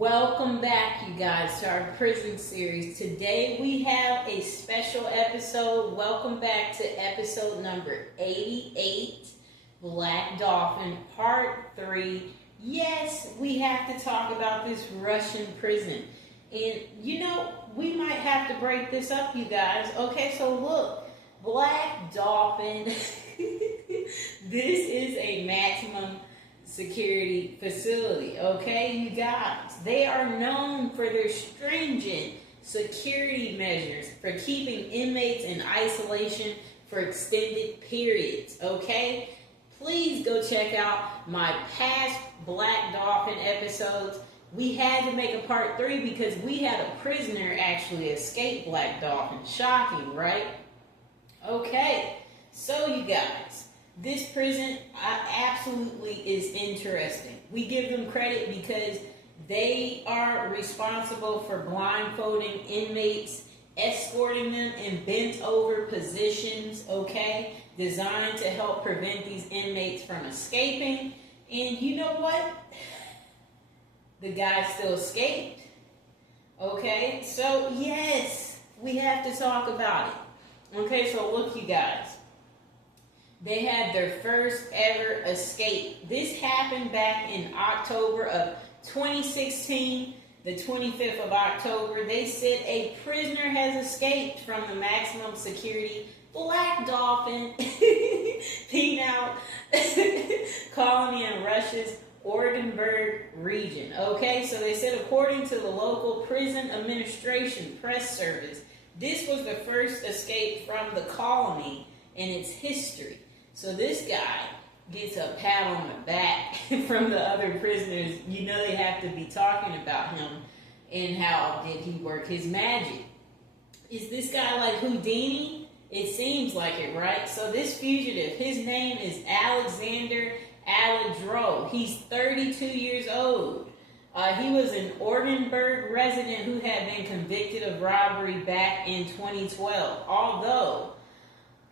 Welcome back, you guys, to our prison series. Today we have a special episode. Welcome back to episode number 88, Black Dolphin, part 3. Yes, we have to talk about this Russian prison. And, we might have to break this up, you guys. Okay, so look, Black Dolphin, this is a maximum security facility, okay, you guys. They are known for their stringent security measures for keeping inmates in isolation for extended periods, okay? Please go check out my past Black Dolphin episodes. We had to make a part 3 because we had a prisoner actually escape Black Dolphin. Shocking, right? Okay, so you guys, this prison absolutely is interesting. We give them credit because they are responsible for blindfolding inmates, escorting them in bent over positions, okay, designed to help prevent these inmates from escaping. And you know what? The guy still escaped. Okay, so yes, we have to talk about it. Okay, so look, you guys. They had their first ever escape. This happened back in October of 2016, the 25th of October. They said a prisoner has escaped from the maximum security Black Dolphin Penal colony in Russia's Orenburg region. Okay, so they said according to the local prison administration press service, this was the first escape from the colony in its history. So this guy gets a pat on the back from the other prisoners. You know they have to be talking about him and how did he work his magic. Is this guy like Houdini? It seems like it, right? So this fugitive, his name is Alexander Aladro. He's 32 years old. He was an Orenburg resident who had been convicted of robbery back in 2012. Although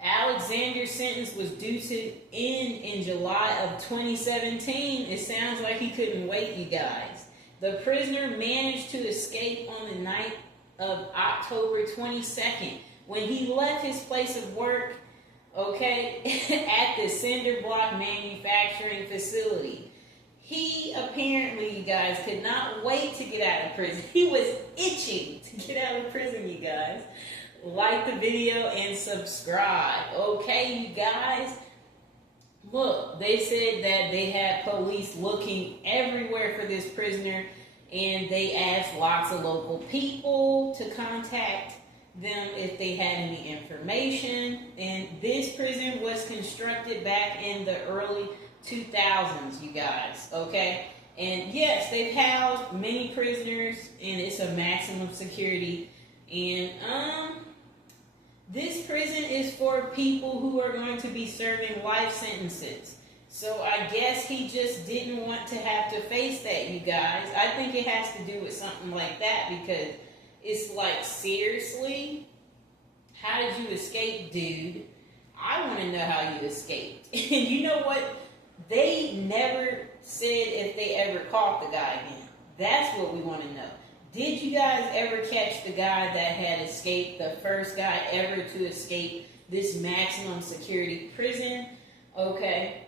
Alexander's sentence was due to end in July of 2017, it sounds like he couldn't wait, you guys. The prisoner managed to escape on the night of October 22nd when he left his place of work, okay, at the cinder block manufacturing facility. He apparently, you guys, could not wait to get out of prison. He was itching to get out of prison, you guys. Like the video and subscribe. Okay, you guys. Look, they said that they had police looking everywhere for this prisoner, and they asked lots of local people to contact them if they had any information. And this prison was constructed back in the early 2000s, you guys. Okay, and yes, they've housed many prisoners, and it's a maximum security. And this prison is for people who are going to be serving life sentences. So I guess he just didn't want to have to face that, you guys. I think it has to do with something like that because it's like, seriously? How did you escape, dude? I want to know how you escaped. And you know what? They never said if they ever caught the guy again. That's what we want to know. Did you guys ever catch the guy that had escaped, the first guy ever to escape this maximum security prison? Okay,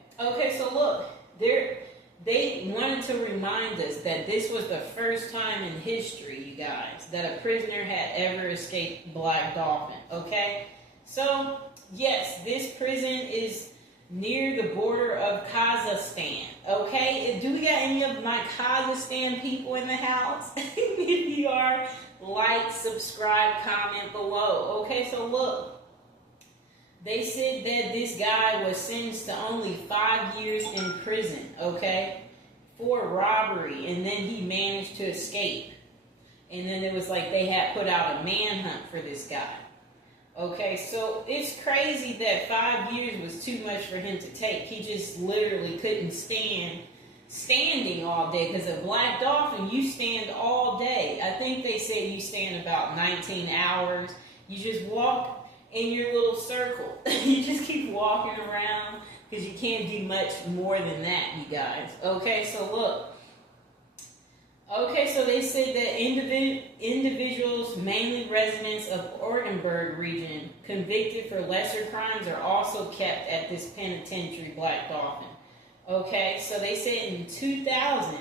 so look, they wanted to remind us that this was the first time in history, you guys, that a prisoner had ever escaped Black Dolphin, okay? So, yes, this prison is near the border of Kazakhstan, okay? Do we got any of my Kazakhstan people in the house? If you are, like, subscribe, comment below. Okay, so look, they said that this guy was sentenced to only 5 years in prison, okay, for robbery, and then he managed to escape. And then it was like they had put out a manhunt for this guy. Okay, so it's crazy that 5 years was too much for him to take. He just literally couldn't standing all day, because a Black Dolphin, you stand all day. I think they say you stand about 19 hours. You just walk in your little circle. You just keep walking around because you can't do much more than that, you guys. Okay, so look. Okay, so they said that individuals, mainly residents of Orenburg region, convicted for lesser crimes are also kept at this penitentiary, Black Dolphin. Okay, so they said in 2000,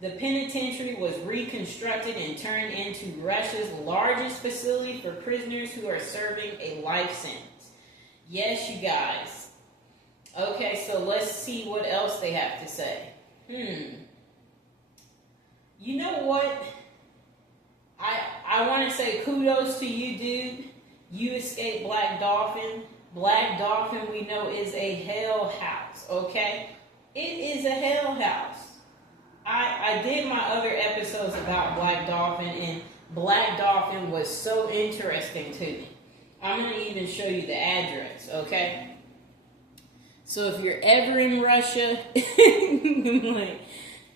the penitentiary was reconstructed and turned into Russia's largest facility for prisoners who are serving a life sentence. Yes, you guys. Okay, so let's see what else they have to say. You know what? I want to say kudos to you, dude. You escaped Black Dolphin. Black Dolphin, we know, is a hell house, okay? It is a hell house. I did my other episodes about Black Dolphin, and Black Dolphin was so interesting to me. I'm going to even show you the address, okay? So if you're ever in Russia,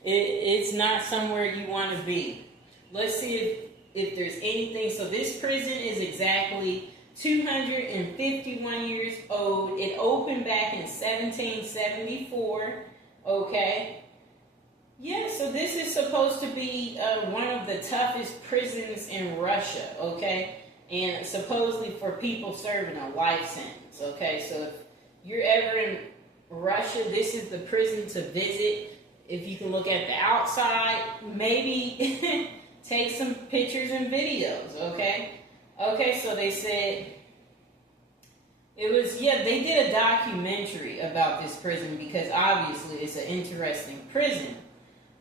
it's not somewhere you want to be. Let's see if there's anything. So this prison is exactly 251 years old. It opened back in 1774, okay? Yeah, so this is supposed to be one of the toughest prisons in Russia, okay? And supposedly for people serving a life sentence, okay? So if you're ever in Russia, this is the prison to visit. If you can look at the outside, maybe take some pictures and videos, okay? Okay, so they said they did a documentary about this prison because obviously it's an interesting prison.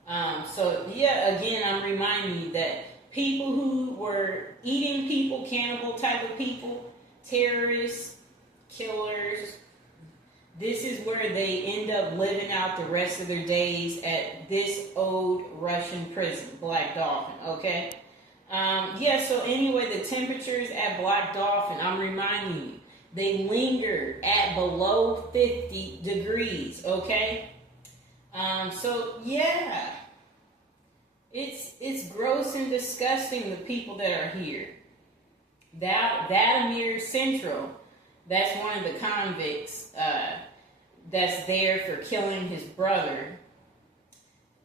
Again, I'm reminding you that people who were eating people, cannibal type of people, terrorists, killers, this is where they end up living out the rest of their days at this old Russian prison, Black Dolphin, okay? So anyway, the temperatures at Black Dolphin, I'm reminding you, they linger at below 50 degrees, okay? It's gross and disgusting, the people that are here. Vladimir Central, that's one of the convicts that's there for killing his brother.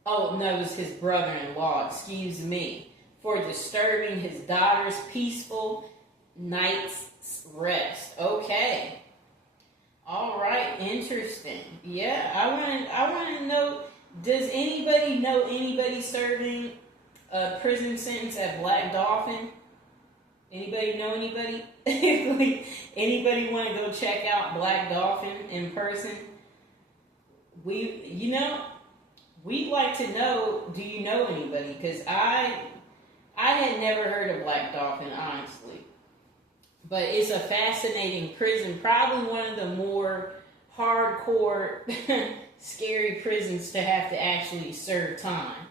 Oh, no, it was his brother-in-law, excuse me, for disturbing his daughter's peaceful night's rest. Okay. All right, interesting. Yeah, I want to know, does anybody know anybody serving a prison sentence at Black Dolphin? Anybody know anybody? Anybody want to go check out Black Dolphin in person? We'd like to know, do you know anybody? Because I had never heard of Black Dolphin, honestly. But it's a fascinating prison, probably one of the more hardcore, scary prisons to have to actually serve time.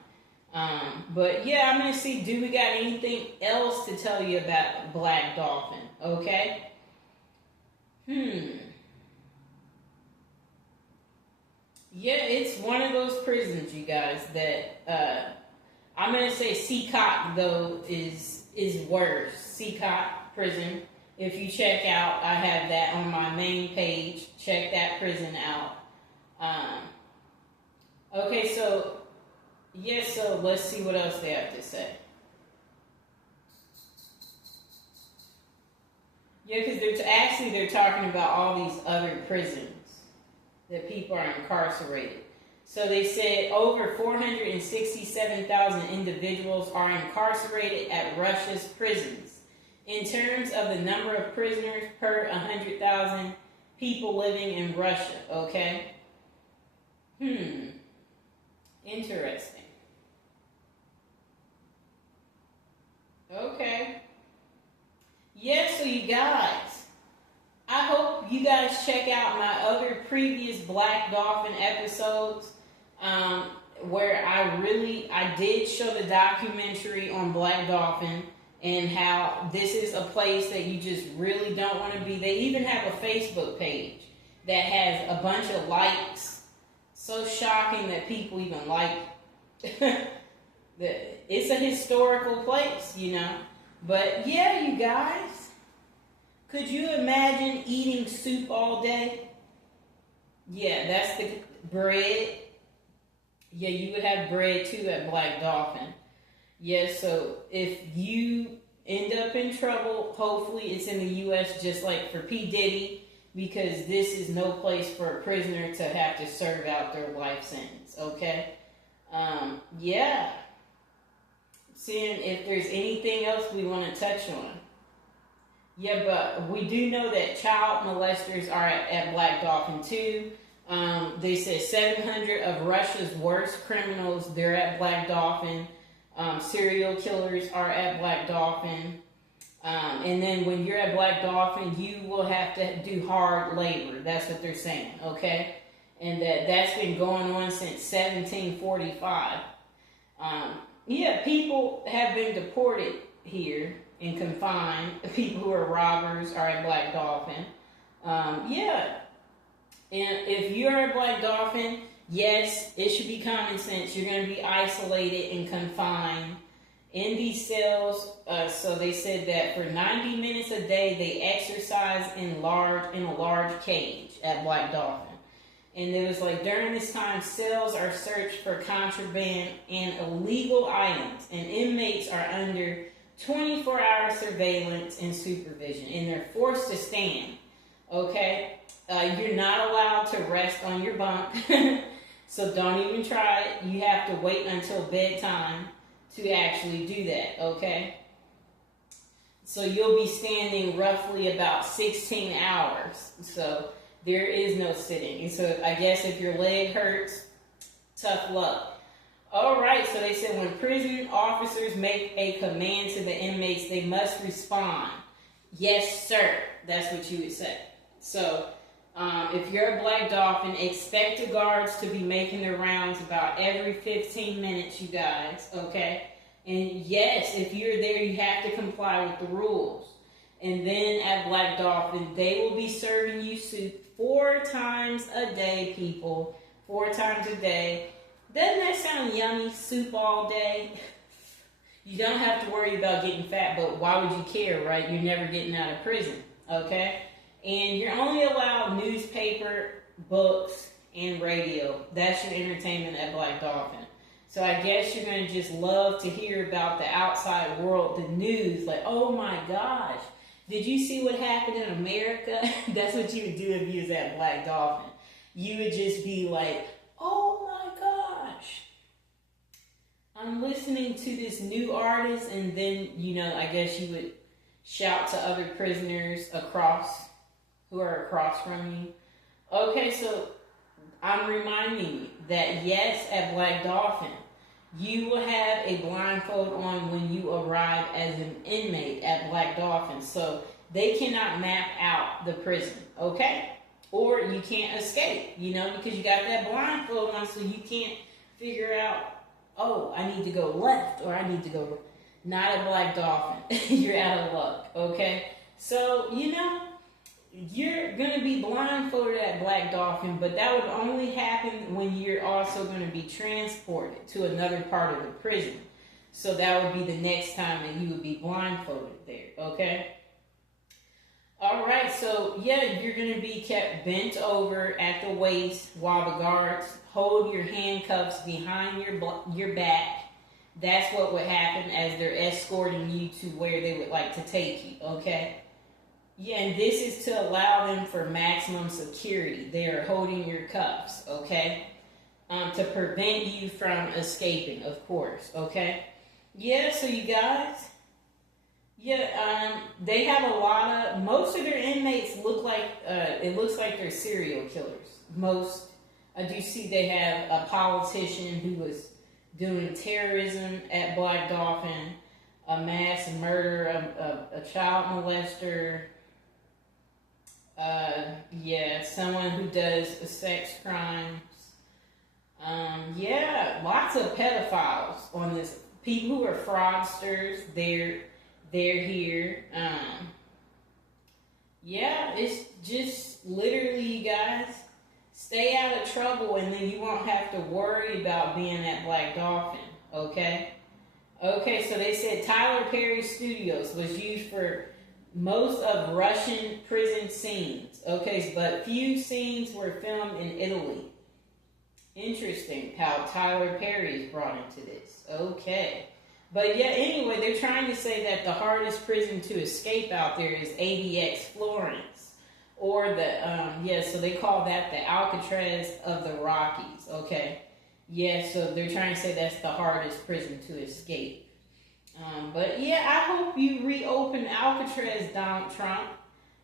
I'm going to see, do we got anything else to tell you about Black Dolphin, okay? Yeah, it's one of those prisons, you guys, that, I'm going to say Seacott, though, is worse. Seacott prison. If you check out, I have that on my main page. Check that prison out. So let's see what else they have to say. Yeah, because they're talking about all these other prisons that people are incarcerated. So they said over 467,000 individuals are incarcerated at Russia's prisons. In terms of the number of prisoners per 100,000 people living in Russia, okay? Interesting. Okay. Yeah, so you guys, I hope you guys check out my other previous Black Dolphin episodes, where I did show the documentary on Black Dolphin and how this is a place that you just really don't want to be. They even have a Facebook page that has a bunch of likes. So shocking that people even like it's a historical place, But yeah, you guys, could you imagine eating soup all day? Yeah, that's the bread. Yeah, you would have bread too at Black Dolphin. Yes, so if you end up in trouble, hopefully it's in the U.S. just like for P. Diddy, because this is no place for a prisoner to have to serve out their life sentence, okay? Yeah. Seeing if there's anything else we want to touch on. Yeah, but we do know that child molesters are at Black Dolphin too. They said 700 of Russia's worst criminals, they're at Black Dolphin. Serial killers are at Black Dolphin. And then when you're at Black Dolphin, you will have to do hard labor. That's what they're saying, okay? And that's been going on since 1745. Yeah, people have been deported here and confined. People who are robbers are at Black Dolphin. Yeah. And if you're at Black Dolphin, yes, it should be common sense. You're going to be isolated and confined in these cells. So they said that for 90 minutes a day, they exercise in a large cage at Black Dolphin. And it was like during this time, cells are searched for contraband and illegal items, and inmates are under 24-hour surveillance and supervision, and they're forced to stand. Okay, you're not allowed to rest on your bunk, so don't even try it. You have to wait until bedtime to actually do that. Okay, so you'll be standing roughly about 16 hours. So there is no sitting. And so I guess if your leg hurts, tough luck. All right, so they said when prison officers make a command to the inmates, they must respond. Yes, sir. That's what you would say. So if you're a Black Dolphin, expect the guards to be making their rounds about every 15 minutes, you guys, okay? And yes, if you're there, you have to comply with the rules. And then at Black Dolphin, they will be serving you soup 4 times a day, people. 4 times a day. Doesn't that sound yummy? Soup all day. You don't have to worry about getting fat, but why would you care, right? You're never getting out of prison, okay? And you're only allowed newspaper, books, and radio. That's your entertainment at Black Dolphin. So I guess you're going to just love to hear about the outside world, the news. Like, oh my gosh. Did you see what happened in America? That's what you would do if you was at Black Dolphin. You would just be like, oh my gosh. I'm listening to this new artist, and then, you know, I guess you would shout to other prisoners who are across from you. Okay, so I'm reminding you that yes, at Black Dolphin, you will have a blindfold on when you arrive as an inmate at Black Dolphin. So they cannot map out the prison, okay? Or you can't escape, you know, because you got that blindfold on, so you can't figure out, oh, I need to go left or I need to go not at Black Dolphin. You're out of luck, okay? So, you know, you're going to be blindfolded at Black Dolphin, but that would only happen when you're also going to be transported to another part of the prison. So that would be the next time that you would be blindfolded there, okay? All right, so yeah, you're going to be kept bent over at the waist while the guards hold your handcuffs behind your back. That's what would happen as they're escorting you to where they would like to take you, okay? Yeah, and this is to allow them for maximum security. They are holding your cuffs, okay? To prevent you from escaping, of course, okay? Yeah, so you guys, yeah, they have a lot of, most of their inmates look like, it looks like they're serial killers. I do see they have a politician who was doing terrorism at Black Dolphin, a mass murder, a child molester, yeah, someone who does sex crimes. Yeah, lots of pedophiles on this. People who are fraudsters, they're here. Yeah, it's just literally, you guys, stay out of trouble, and then you won't have to worry about being at Black Dolphin, okay? Okay, so they said Tyler Perry Studios was used for most of Russian prison scenes. Okay, but few scenes were filmed in Italy. Interesting how Tyler Perry is brought into this. Okay. But yeah, anyway, they're trying to say that the hardest prison to escape out there is ADX Florence. Or so they call that the Alcatraz of the Rockies, okay? Yeah, so they're trying to say that's the hardest prison to escape. But yeah, I hope you reopen Alcatraz, Donald Trump.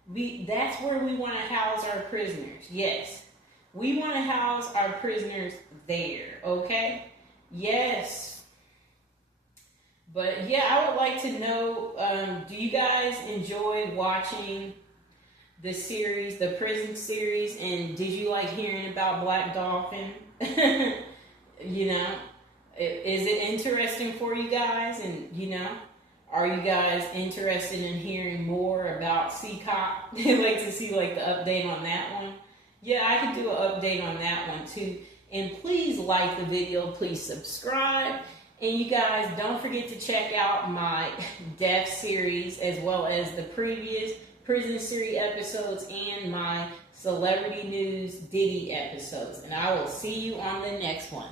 That's where we want to house our prisoners. Yes, we want to house our prisoners there, okay? Yes. But yeah, I would like to know, do you guys enjoy watching the series, the prison series, and did you like hearing about Black Dolphin? You know, is it interesting for you guys? And, you know, are you guys interested in hearing more about Seacop? I'd like to see, like, the update on that one. Yeah, I could do an update on that one, too. And please like the video. Please subscribe. And you guys, don't forget to check out my Death series as well as the previous Prison Series episodes and my Celebrity News Diddy episodes. And I will see you on the next one.